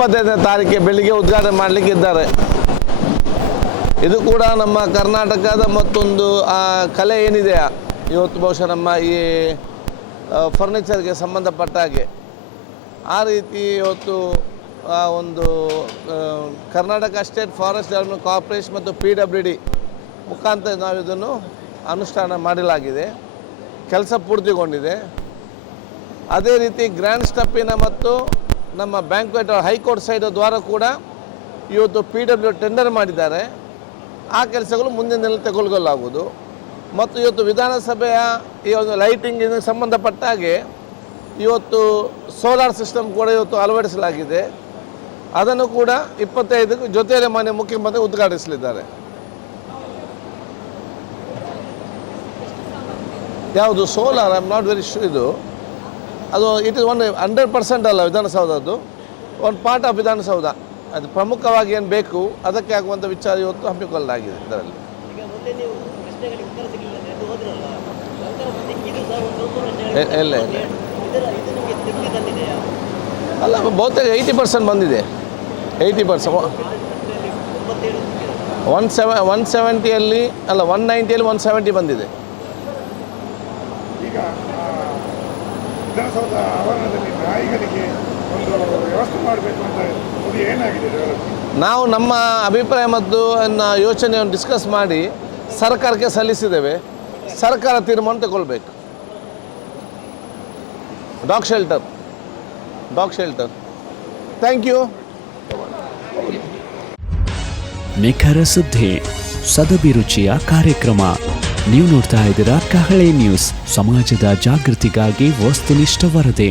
25ನೇ ತಾರೀಕಿಗೆ ಬೆಳಿಗ್ಗೆ ಉದ್ಘಾಟನೆ ಮಾಡಲಿಕ್ಕೆ ಇದ್ದಾರೆ. ಇದು ಕೂಡ ನಮ್ಮ ಕರ್ನಾಟಕದ ಮತ್ತೊಂದು ಕಲೆ ಏನಿದೆ ಇವತ್ತು ಬಹುಶಃ ನಮ್ಮ ಈ ಫರ್ನಿಚರ್ಗೆ ಸಂಬಂಧಪಟ್ಟ ಹಾಗೆ ಆ ರೀತಿ ಇವತ್ತು ಒಂದು Karnataka state forest development corporation ಮತ್ತು PWD ಮುಖಾಂತರ ನಾವು ಇದನ್ನು ಅನುಷ್ಠಾನ ಮಾಡಲಾಗಿದೆ. ಕೆಲಸ ಪೂರ್ತಿಗೊಂಡಿದೆ. ಅದೇ ರೀತಿ ಗ್ರ್ಯಾಂಡ್ ಸ್ಟೆಪ್ಪಿನ ಮತ್ತು ನಮ್ಮ ಬ್ಯಾಂಕ್ವೆಟ್ ಹೈಕೋರ್ಟ್ ಸೈಡ್ ದ್ವಾರ ಕೂಡ ಇವತ್ತು PWD ಟೆಂಡರ್ ಮಾಡಿದ್ದಾರೆ. ಆ ಕೆಲಸಗಳು ಮುಂದಿನ ತೆಗೆದುಕೊಳ್ಳಲಾಗುವುದು. ಮತ್ತು ಇವತ್ತು ವಿಧಾನಸಭೆಯ ಈ ಒಂದು ಲೈಟಿಂಗ್ ಇದಕ್ಕೆ ಸಂಬಂಧಪಟ್ಟ ಹಾಗೆ ಇವತ್ತು ಸೋಲಾರ್ ಸಿಸ್ಟಮ್ ಕೂಡ ಇವತ್ತು ಅಳವಡಿಸಲಾಗಿದೆ. ಅದನ್ನು ಕೂಡ 25ಕ್ಕೆ ಜೊತೆಯಲ್ಲಿ ಮಾನ್ಯ ಮುಖ್ಯಮಂತ್ರಿ ಉದ್ಘಾಟಿಸಲಿದ್ದಾರೆ. ಯಾವುದು solar? I am not very sure. ಅದು ಇಟ್ ಇಸ್ 100% ಅಲ್ಲ ವಿಧಾನಸೌಧದ್ದು, ಒಂದು ಪಾರ್ಟ್ ಆಫ್ ವಿಧಾನಸೌಧ. ಅದು ಪ್ರಮುಖವಾಗಿ ಏನು ಬೇಕು ಅದಕ್ಕೆ ಆಗುವಂಥ ವಿಚಾರ ಇವತ್ತು ಹಮ್ಮಿಕೊಳ್ಳಲಾಗಿದೆ. ಇದರಲ್ಲಿ ಇಲ್ಲ ಅಲ್ಲ, ಬಹುತೇಕ 80% ಬಂದಿದೆ. 80% 170ಯಲ್ಲಿ ಅಲ್ಲ 190ಯಲ್ಲಿ 170 ಬಂದಿದೆ. ಈಗ ವಿಧಾನಸೌಧ ಆವರಣದಲ್ಲಿ ನಾಯಿಗಳಿಗೆ ಒಂದು ವ್ಯವಸ್ಥೆ ಮಾಡಬೇಕು ಅಂತ ಅದು ಏನಾಗಿದೆ? ನಾವು ನಮ್ಮ ಅಭಿಪ್ರಾಯ ಮತ್ತು ಯೋಚನೆಯನ್ನು ಡಿಸ್ಕಸ್ ಮಾಡಿ ಸರ್ಕಾರಕ್ಕೆ ಸಲ್ಲಿಸಿದ್ದೇವೆ. ಸರ್ಕಾರ ತೀರ್ಮಾನ ತಗೊಳ್ಬೇಕು. Dog shelter thank you. ನಿಖರ ಸುದ್ದಿ, ಸದಭಿರುಚಿಯ ಕಾರ್ಯಕ್ರಮ. ನೀವು ನೋಡ್ತಾ ಇದ್ದೀರಾ ಕಹಳೆ ನ್ಯೂಸ್, ಸಮಾಜದ ಜಾಗೃತಿಗಾಗಿ ವಸ್ತುನಿಷ್ಠ ವರದಿ.